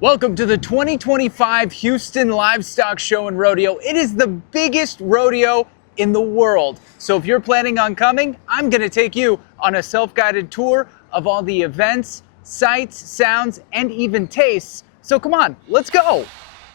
Welcome to the 2025 Houston Livestock Show and Rodeo. It is the biggest rodeo in the world. So if you're planning on coming, I'm gonna take you on a self-guided tour of all the events, sights, sounds, and even tastes. So come on, let's go.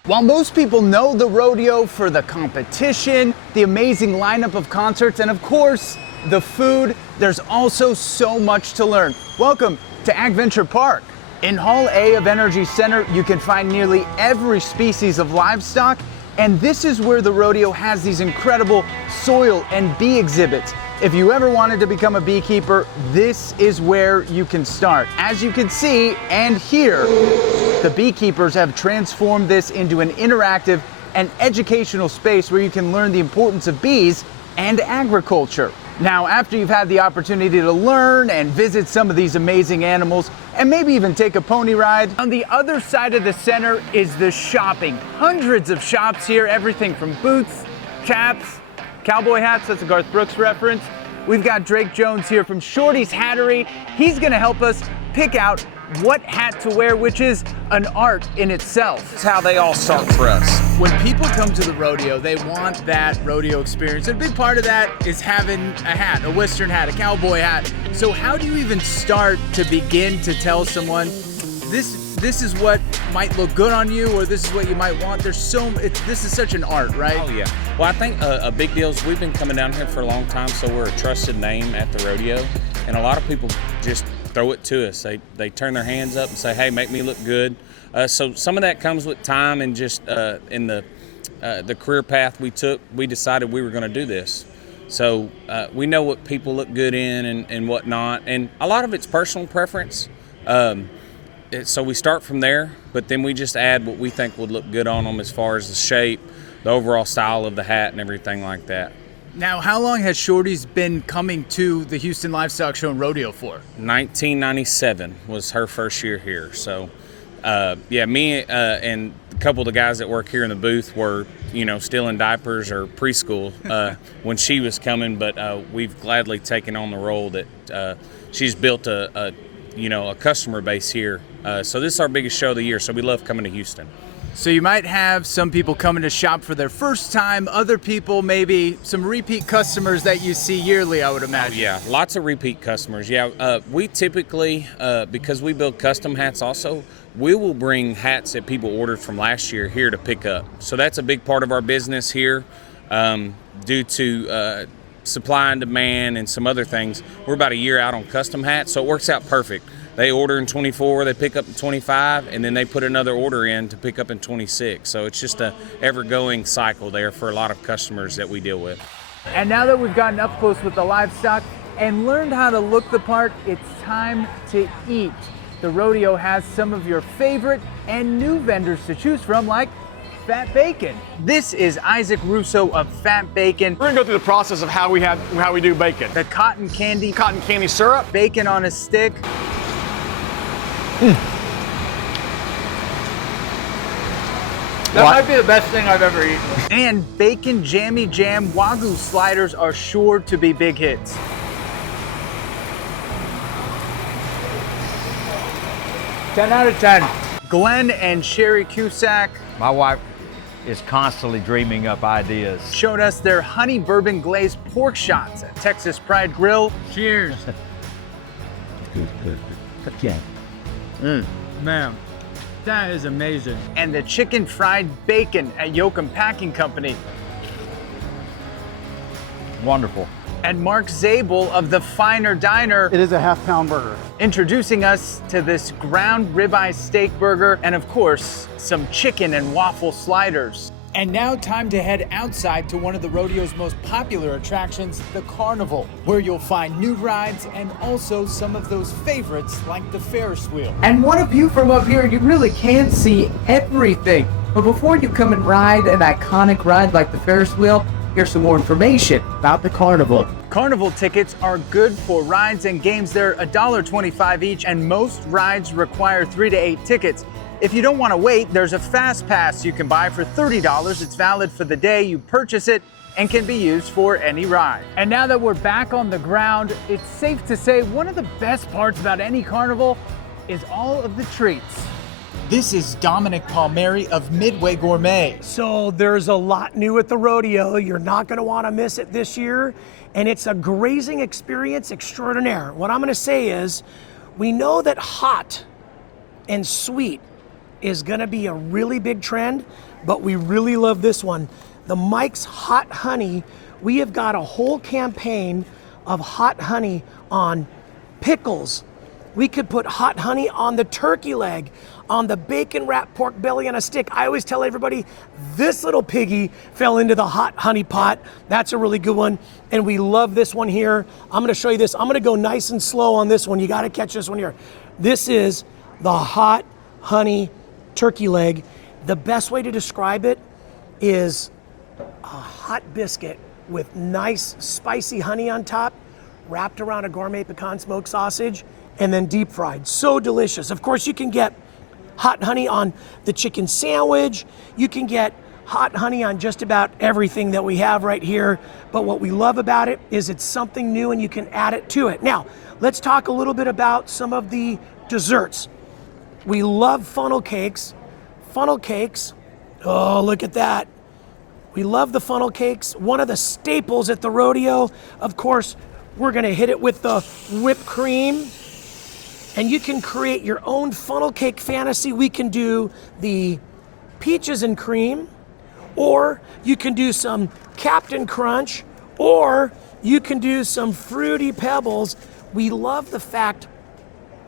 While most people know the rodeo for the competition, the amazing lineup of concerts, and of course, the food, there's also so much to learn. Welcome to NRG Park. In Hall A of NRG Center, you can find nearly every species of livestock, and this is where the rodeo has these incredible soil and bee exhibits. If you ever wanted to become a beekeeper, this is where you can start. As you can see and hear, the beekeepers have transformed this into an interactive and educational space where you can learn the importance of bees and agriculture. Now, after you've had the opportunity to learn and visit some of these amazing animals, and maybe even take a pony ride, on the other side of the center is the shopping. Hundreds of shops here, everything from boots, caps, cowboy hats, that's a Garth Brooks reference. We've got Drake Jones here from Shorty's Hattery. He's gonna help us pick out what hat to wear, which is an art in itself. That's how they all start for us. When people come to the rodeo, they want that rodeo experience. And a big part of that is having a hat, a Western hat, a cowboy hat. So how do you even start to begin to tell someone, this is what might look good on you, or this is what you might want? This is such an art, right? Oh yeah. Well, I think a big deal is we've been coming down here for a long time, so we're a trusted name at the rodeo. And a lot of people just throw it to us. They turn their hands up and say, hey, make me look good. So some of that comes with time and just in the career path we took, we decided we were going to do this. So we know what people look good in and whatnot. And a lot of it's personal preference. So we start from there, but then we just add what we think would look good on them as far as the shape, the overall style of the hat and everything like that. Now, how long has Shorty's been coming to the Houston Livestock Show and Rodeo for? 1997 was her first year here. So, yeah, me and a couple of the guys that work here in the booth were, still in diapers or preschool when she was coming. But we've gladly taken on the role that she's built a customer base here. So this is our biggest show of the year. So we love coming to Houston. So you might have some people coming to shop for their first time, other people maybe some repeat customers that you see yearly, I would imagine. Oh, yeah, lots of repeat customers. Yeah, we typically, because we build custom hats also, we will bring hats that people ordered from last year here to pick up. So that's a big part of our business here due to supply and demand and some other things. We're about a year out on custom hats, so it works out perfect. They order in 24, they pick up in 25, and then they put another order in to pick up in 26. So it's just a ever-going cycle there for a lot of customers that we deal with. And now that we've gotten up close with the livestock and learned how to look the part, it's time to eat. The rodeo has some of your favorite and new vendors to choose from, like Fat Bacon. This is Isaac Russo of Fat Bacon. We're gonna go through the process of how we do bacon. The cotton candy Syrup. Bacon on a stick. That might be the best thing I've ever eaten. And Bacon Jammy Jam Wagyu sliders are sure to be big hits. Ten out of 10. Glenn and Sherry Cusack. My wife is constantly dreaming up ideas. Showed us their honey bourbon glazed pork shots at Texas Pride Grill. Cheers. Good. Okay. Man, that is amazing. And the chicken fried bacon at Yoakum Packing Company. Wonderful. And Mark Zabel of the Finer Diner. It is a half-pound burger. Introducing us to this ground ribeye steak burger, and of course, some chicken and waffle sliders. And now time to head outside to one of the rodeo's most popular attractions, the carnival, where you'll find new rides and also some of those favorites like the Ferris wheel. And one view from up here, you really can see everything. But before you come and ride an iconic ride like the Ferris wheel, here's some more information about the carnival. Carnival tickets are good for rides and games. They're $1.25 each, and most rides require 3 to 8 tickets. If you don't want to wait, there's a fast pass you can buy for $30. It's valid for the day you purchase it and can be used for any ride. And now that we're back on the ground, it's safe to say one of the best parts about any carnival is all of the treats. This is Dominic Palmieri of Midway Gourmet. So there's a lot new at the rodeo. You're not going to want to miss it this year. And it's a grazing experience extraordinaire. What I'm going to say is, we know that hot and sweet is going to be a really big trend, but we really love this one. The Mike's Hot Honey. We have got a whole campaign of hot honey on pickles. We could put hot honey on the turkey leg, on the bacon wrapped pork belly on a stick. I always tell everybody, this little piggy fell into the hot honey pot. That's a really good one. And we love this one here. I'm gonna show you this. I'm gonna go nice and slow on this one. You gotta catch this one here. This is the hot honey turkey leg. The best way to describe it is a hot biscuit with nice spicy honey on top, wrapped around a gourmet pecan smoked sausage, and then deep fried. So delicious. Of course, you can get hot honey on the chicken sandwich. You can get hot honey on just about everything that we have right here. But what we love about it is it's something new and you can add it to it. Now, let's talk a little bit about some of the desserts. We love funnel cakes. Funnel cakes, oh, look at that. We love the funnel cakes. One of the staples at the rodeo. Of course, we're gonna hit it with the whipped cream. And you can create your own funnel cake fantasy. We can do the peaches and cream, or you can do some Captain Crunch, or you can do some Fruity Pebbles. We love the fact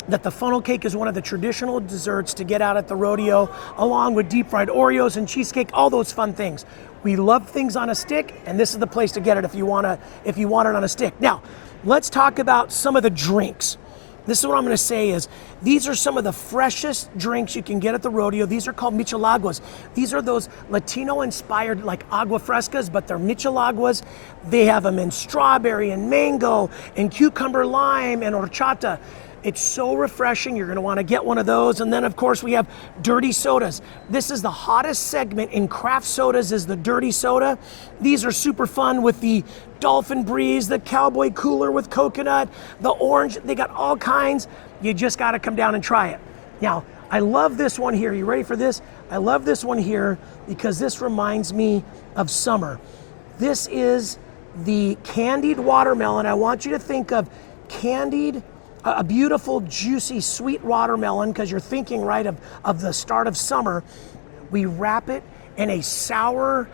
that the funnel cake is one of the traditional desserts to get out at the rodeo, along with deep fried Oreos and cheesecake, all those fun things. We love things on a stick, and this is the place to get it if you want it on a stick. Now, let's talk about some of the drinks. This is what I'm gonna say is, these are some of the freshest drinks you can get at the rodeo. These are called michelaguas. These are those Latino-inspired like agua frescas, but they're michelaguas. They have them in strawberry and mango and cucumber lime and horchata. It's so refreshing. You're gonna wanna get one of those. And then of course we have dirty sodas. This is the hottest segment in craft sodas, is the dirty soda. These are super fun with the Dolphin Breeze, the Cowboy Cooler with coconut, the orange. They got all kinds. You just gotta come down and try it. Now, I love this one here. You ready for this? I love this one here because this reminds me of summer. This is the candied watermelon. I want you to think of candied, a beautiful, juicy, sweet watermelon, because you're thinking, right, of the start of summer. We wrap it in a sour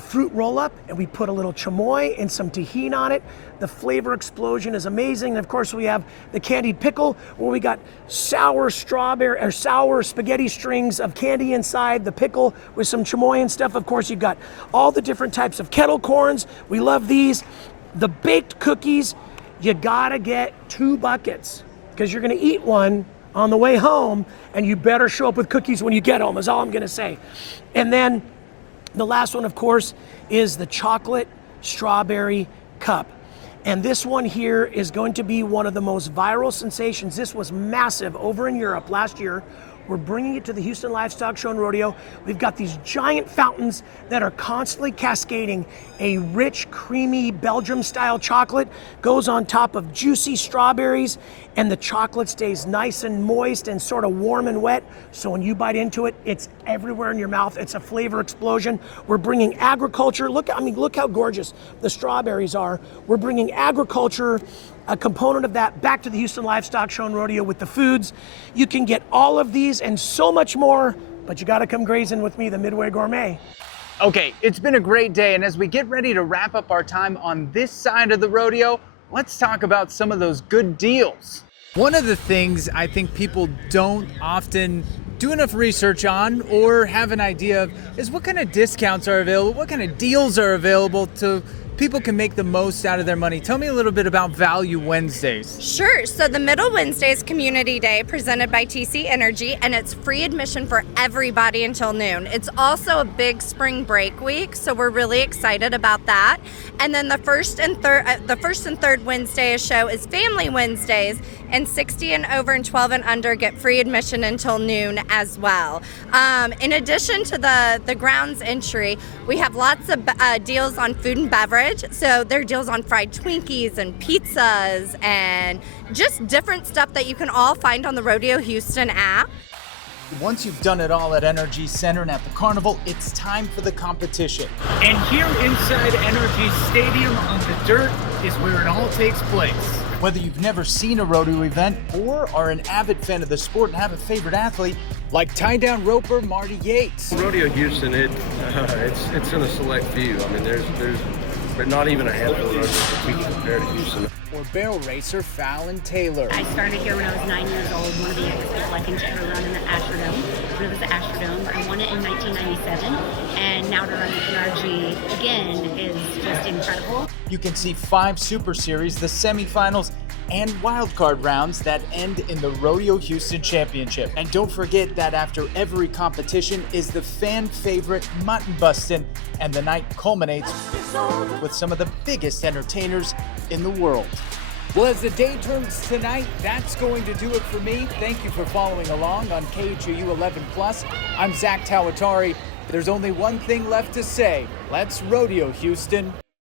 fruit roll-up, and we put a little chamoy and some tahini on it. The flavor explosion is amazing. And of course, we have the candied pickle, where we got sour strawberry or sour spaghetti strings of candy inside the pickle with some chamoy and stuff. Of course, you've got all the different types of kettle corns. We love these. The baked cookies. You gotta get 2 buckets, because you're gonna eat one on the way home, and you better show up with cookies when you get home, is all I'm gonna say. And then the last one, of course, is the chocolate strawberry cup. And this one here is going to be one of the most viral sensations. This was massive over in Europe last year. We're bringing it to the Houston Livestock Show and Rodeo. We've got these giant fountains that are constantly cascading. A rich, creamy Belgium-style chocolate goes on top of juicy strawberries, and the chocolate stays nice and moist and sort of warm and wet. So when you bite into it, it's everywhere in your mouth. It's a flavor explosion. We're bringing agriculture. Look how gorgeous the strawberries are. We're bringing agriculture, a component of that, back to the Houston Livestock Show and Rodeo with the foods. You can get all of these and so much more, but you gotta come grazing with me, the Midway Gourmet. Okay, it's been a great day, and as we get ready to wrap up our time on this side of the rodeo, let's talk about some of those good deals. One of the things I think people don't often do enough research on or have an idea of is what kind of discounts are available, what kind of deals are available to people can make the most out of their money. Tell me a little bit about Value Wednesdays. Sure. So the Middle Wednesday is Community Day presented by TC Energy, and it's free admission for everybody until noon. It's also a big spring break week, so we're really excited about that. And then the first and third Wednesday show is Family Wednesdays, and 60 and over and 12 and under get free admission until noon as well. In addition to the grounds entry, we have lots of deals on food and beverage. So there are deals on fried Twinkies and pizzas and just different stuff that you can all find on the Rodeo Houston app. Once you've done it all at NRG Center and at the carnival, it's time for the competition. And here inside NRG Stadium on the dirt is where it all takes place. Whether you've never seen a rodeo event or are an avid fan of the sport and have a favorite athlete like tie-down roper Marty Yates. Rodeo Houston, it's in a select few. I mean, there's but not even a handful of rodeos that we can compare to Houston. Or barrel racer Fallon Taylor. I started here when I was 9 years old, one of the youngest people I think to ever run in the Astrodome. When it was the Astrodome, I won it in 1997, and now to run the NRG again is just incredible. You can see 5 Super Series, the semifinals, and wildcard rounds that end in the Rodeo Houston Championship. And don't forget that after every competition is the fan favorite mutton bustin', and the night culminates with some of the biggest entertainers in the world. Well, as the day turns tonight, that's going to do it for me. Thank you for following along on KHOU 11+. I'm Zack Tawatari. There's only one thing left to say. Let's rodeo, Houston.